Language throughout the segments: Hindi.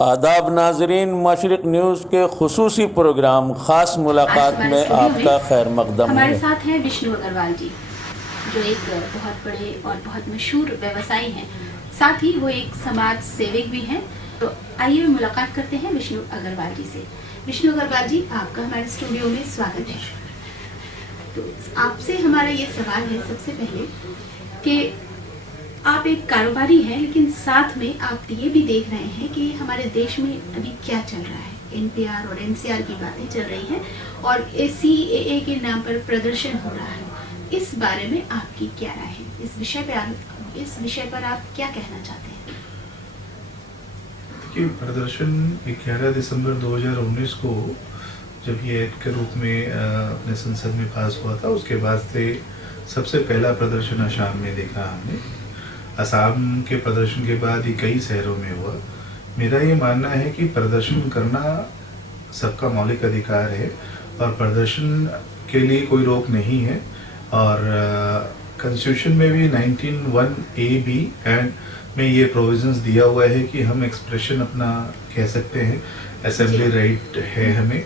आदाब नाजरीन, मशरिक न्यूज़ के खुसूसी प्रोग्राम ख़ास मुलाकात में आपका खैर मकदम हमारे है। साथ हैं विष्णु अग्रवाल जी, जो एक बहुत बड़े और बहुत मशहूर व्यवसायी हैं, साथ ही वो एक समाज सेवक भी हैं। तो आइए मुलाकात करते हैं विष्णु अग्रवाल जी से। विष्णु अग्रवाल जी, आपका हमारे स्टूडियो में स्वागत है। तो आपसे हमारा ये सवाल है सबसे पहले कि आप एक कारोबारी हैं, लेकिन साथ में आप ये भी देख रहे हैं कि हमारे देश में अभी क्या चल रहा है। एनपीआर और एनसीआर की बातें चल रही हैं और सीएए के नाम पर प्रदर्शन हो रहा है। इस बारे में आपकी क्या राय है? इस विषय पर आप क्या कहना चाहते हैं? कि प्रदर्शन 11 दिसंबर 2019 को जब ये एक्ट के रूप में अपने संसद में पास हुआ था, उसके बाद से सबसे पहला प्रदर्शन असम में देखा हमने। असम के प्रदर्शन के बाद ये कई शहरों में हुआ। मेरा ये मानना है कि प्रदर्शन करना सबका मौलिक अधिकार है और प्रदर्शन के लिए कोई रोक नहीं है। और कॉन्स्टिट्यूशन में भी 19(1)(a)(b) एंड में ये प्रोविजंस दिया हुआ है कि हम एक्सप्रेशन अपना कह सकते हैं, असेंबली राइट है हमें,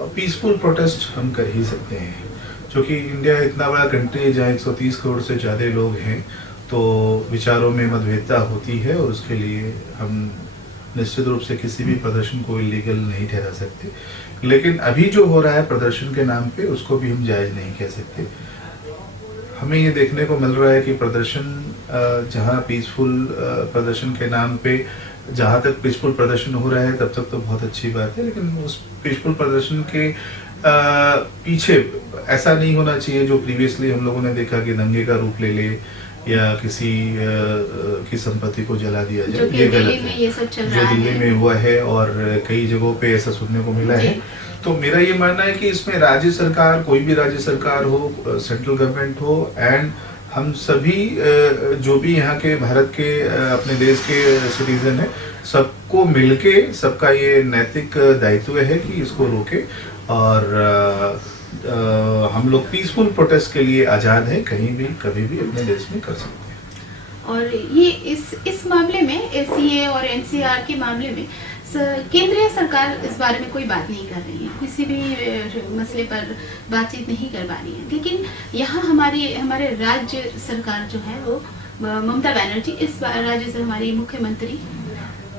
और पीसफुल प्रोटेस्ट हम कर ही सकते हैं। क्योंकि इंडिया इतना बड़ा कंट्री है जहाँ 130 करोड़ से ज़्यादा लोग हैं, तो विचारों में मतभेदता होती है और उसके लिए हम निश्चित रूप से किसी भी प्रदर्शन को इलीगल नहीं ठहरा सकते। लेकिन अभी जो हो रहा है प्रदर्शन के नाम पे, उसको भी हम जायज़ नहीं कह सकते। हमें ये देखने को मिल रहा है कि प्रदर्शन जहाँ पीसफुल प्रदर्शन के नाम पे, जहाँ तक पीसफुल प्रदर्शन हो रहा है तब तक तो बहुत अच्छी बात है, लेकिन उस पीसफुल प्रदर्शन के पीछे ऐसा नहीं होना चाहिए जो प्रीवियसली हम लोगों ने देखा कि दंगे का रूप ले ले या किसी की संपत्ति को जला दिया जाए। ये गलत है, जो दिल्ली में हुआ है और कई जगहों पे ऐसा सुनने को मिला है। तो मेरा ये मानना है कि इसमें राज्य सरकार, कोई भी राज्य सरकार हो, सेंट्रल गवर्नमेंट हो, एंड हम सभी जो भी यहाँ के भारत के अपने देश के सिटीजन हैं, सबको मिलके, सबका ये नैतिक दायित्व है कि इसको रोके। और हम लोग पीसफुल प्रोटेस्ट के लिए आज़ाद हैं, कहीं भी कभी भी अपने देश में कर सकते हैं। और ये इस मामले में, सीए और एनसीआर के मामले में केंद्रीय सरकार इस बारे में कोई बात नहीं कर रही है, किसी भी मसले पर बातचीत नहीं कर पा रही है। लेकिन यहाँ हमारे राज्य सरकार जो है वो ममता बनर्जी, इस राज्य से हमारी मुख्यमंत्री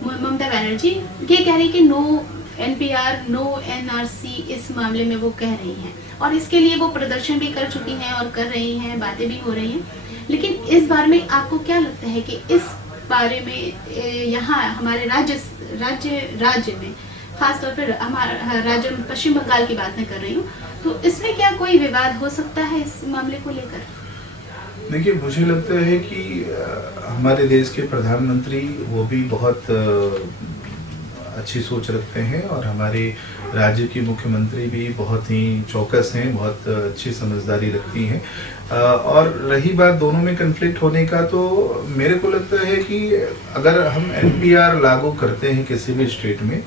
ममता बनर्जी ये कह रही कि नो एनपीआर, नो एनआरसी, इस मामले में वो कह रही हैं और इसके लिए वो प्रदर्शन भी कर चुकी हैं और कर रही हैं, बातें भी हो रही हैं। लेकिन इस बारे में आपको क्या लगता है कि इस बारे में यहाँ हमारे राज्य में, खासतौर पर हमारा राज्य पश्चिम बंगाल की बात मैं कर रही हूँ, तो इसमें क्या कोई विवाद हो सकता है इस मामले को लेकर? देखिए, मुझे लगता है कि हमारे देश के प्रधानमंत्री वो भी बहुत अच्छी सोच रखते हैं और हमारे राज्य की मुख्यमंत्री भी बहुत ही चौकस हैं, बहुत अच्छी समझदारी रखती हैं। और रही बात दोनों में कन्फ्लिक्ट होने का, तो मेरे को लगता है कि अगर हम एनपीआर लागू करते हैं किसी भी स्टेट में,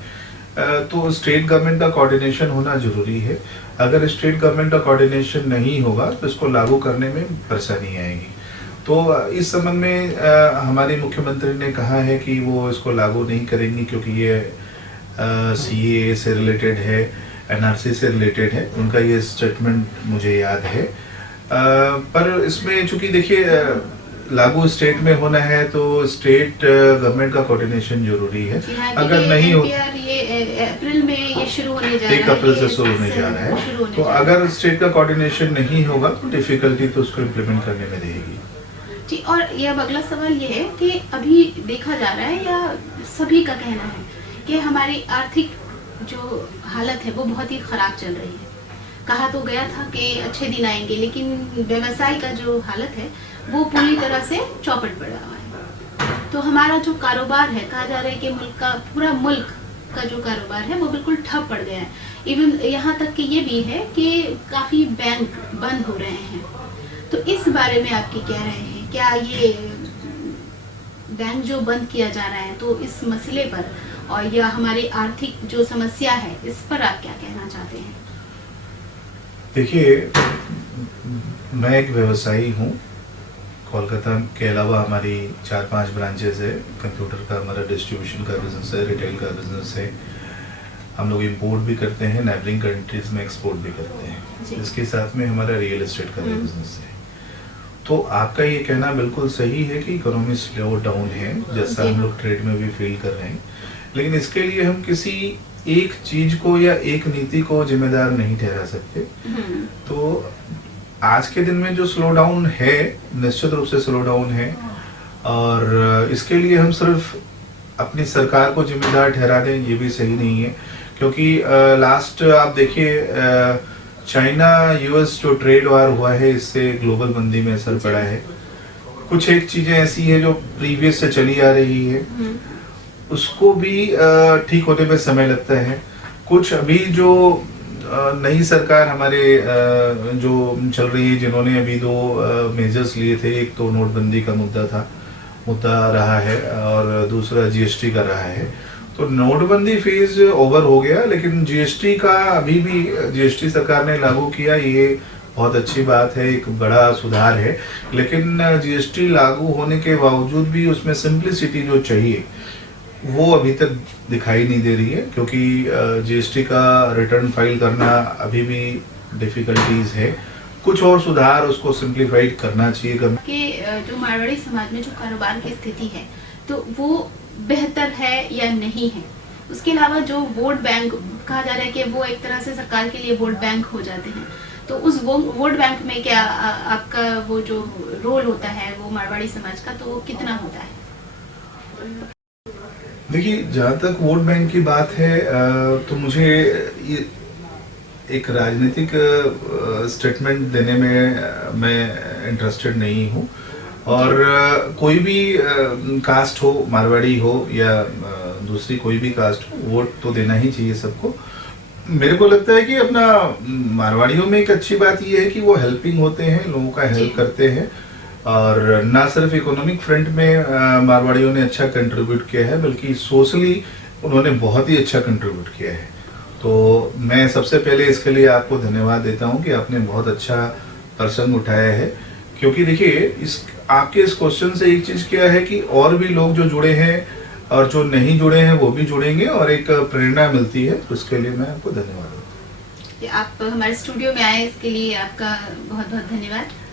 तो स्टेट गवर्नमेंट का कोऑर्डिनेशन होना जरूरी है। अगर स्टेट गवर्नमेंट का कोऑर्डिनेशन नहीं होगा तो इसको लागू करने में परेशानी आएगी। तो इस संबंध में हमारी मुख्यमंत्री ने कहा है कि वो इसको लागू नहीं करेंगी, क्योंकि ये सीए से रिलेटेड है, एनआरसी से रिलेटेड है। उनका ये स्टेटमेंट मुझे याद है। पर इसमें चूंकि देखिए, लागू स्टेट में होना है तो स्टेट गवर्नमेंट का कोऑर्डिनेशन जरूरी है। अगर नहीं हो, ये अप्रैल में ये शुरू होने जा रहा है, 1 अप्रैल से शुरू होने जा रहा है, तो अगर स्टेट का कोऑर्डिनेशन नहीं होगा तो डिफिकल्टी तो उसको इम्प्लीमेंट करने में रहेगी। जी, और ये अब अगला सवाल ये है कि अभी देखा जा रहा है, या सभी का कहना है कि हमारी आर्थिक जो हालत है वो बहुत ही खराब चल रही है। कहा तो गया था कि अच्छे दिन आएंगे, लेकिन व्यवसाय का जो हालत है वो पूरी तरह से चौपट पड़ा हुआ है। तो हमारा जो कारोबार है, कहा जा रहा है कि पूरा मुल्क का जो कारोबार है वो बिल्कुल ठप पड़ गया है। इवन यहाँ तक कि ये भी है कि काफी बैंक बंद हो रहे हैं। तो इस बारे में आपकी क्या राय है? क्या ये बैंक जो बंद किया जा रहा है, तो इस मसले पर और या हमारी आर्थिक जो समस्या है, इस पर आप क्या कहना चाहते हैं? देखिए, मैं एक व्यवसायी हूँ कोलकाता के अलावा हमारी 4-5 ब्रांचेस है। कंप्यूटर का हमारा डिस्ट्रीब्यूशन का बिजनेस है, रिटेल का बिजनेस है। हम लोग इंपोर्ट भी करते हैं, नेबरिंग कंट्रीज में एक्सपोर्ट भी करते हैं। इसके साथ में हमारा रियल एस्टेट का भी बिजनेस है। तो आपका ये कहना बिल्कुल सही है कि इकोनॉमी स्लो डाउन है, जैसा हम लोग ट्रेड में भी फील कर रहे हैं। लेकिन इसके लिए हम किसी एक चीज को या एक नीति को जिम्मेदार नहीं ठहरा सकते। तो आज के दिन में जो स्लो डाउन है, निश्चित रूप से स्लो डाउन है, और इसके लिए हम सिर्फ अपनी सरकार को जिम्मेदार ठहरा दें ये भी सही नहीं है। क्योंकि लास्ट आप देखिए, चाइना यूएस जो ट्रेड वार हुआ है, इससे ग्लोबल मंदी में असर पड़ा है। कुछ एक चीजें ऐसी है जो प्रीवियस से चली आ रही है, उसको भी ठीक होने में समय लगता है। कुछ अभी जो नई सरकार हमारे जो चल रही है, जिन्होंने अभी 2 मेजर्स लिए थे, एक तो नोटबंदी का मुद्दा रहा है और दूसरा जीएसटी का रहा है। तो नोटबंदी फेज ओवर हो गया, लेकिन जीएसटी का अभी भी जीएसटी सरकार ने लागू किया, ये बहुत अच्छी बात है, एक बड़ा सुधार है। लेकिन जीएसटी लागू होने के बावजूद भी उसमें सिंप्लिसिटी जो चाहिए वो अभी तक दिखाई नहीं दे रही है, क्योंकि जीएसटी का रिटर्न फाइल करना अभी भी डिफिकल्टीज है। कुछ और सुधार, उसको सिंप्लीफाइड करना चाहिए। कि जो मारवाड़ी समाज में जो कारोबार की स्थिति है तो वो बेहतर है या नहीं है। उसके अलावा जो वोट बैंक कहा जा रहा है कि वो एक तरह से सरकार के लिए वोट बैंक हो जाते हैं, तो उस वोट बैंक में क्या आपका वो जो रोल होता है वो मारवाड़ी समाज का, तो वो कितना होता है? देखिए, जहाँ तक वोट बैंक की बात है, तो मुझे ये एक राजनीतिक स्टेटमेंट देने में मैं इंटरेस्टेड नहीं हूँ। और कोई भी कास्ट हो, मारवाड़ी हो या दूसरी कोई भी कास्ट हो, वोट तो देना ही चाहिए सबको। मेरे को लगता है कि अपना मारवाड़ियों में एक अच्छी बात ये है कि वो हेल्पिंग होते हैं, लोगों का हेल्प करते हैं, और ना सिर्फ इकोनॉमिक फ्रंट में मारवाड़ियों ने अच्छा कंट्रीब्यूट किया है, बल्कि सोशली उन्होंने बहुत ही अच्छा कंट्रीब्यूट किया है। तो मैं सबसे पहले इसके लिए आपको धन्यवाद देता हूं कि आपने बहुत अच्छा प्रसंग उठाया है। क्योंकि देखिए, आपके इस क्वेश्चन से एक चीज क्या है कि और भी लोग जो जुड़े हैं और जो नहीं जुड़े हैं वो भी जुड़ेंगे, और एक प्रेरणा मिलती है। तो इसके लिए मैं आपको धन्यवाद देता हूँ। आप हमारे स्टूडियो में आए, इसके लिए आपका बहुत बहुत धन्यवाद।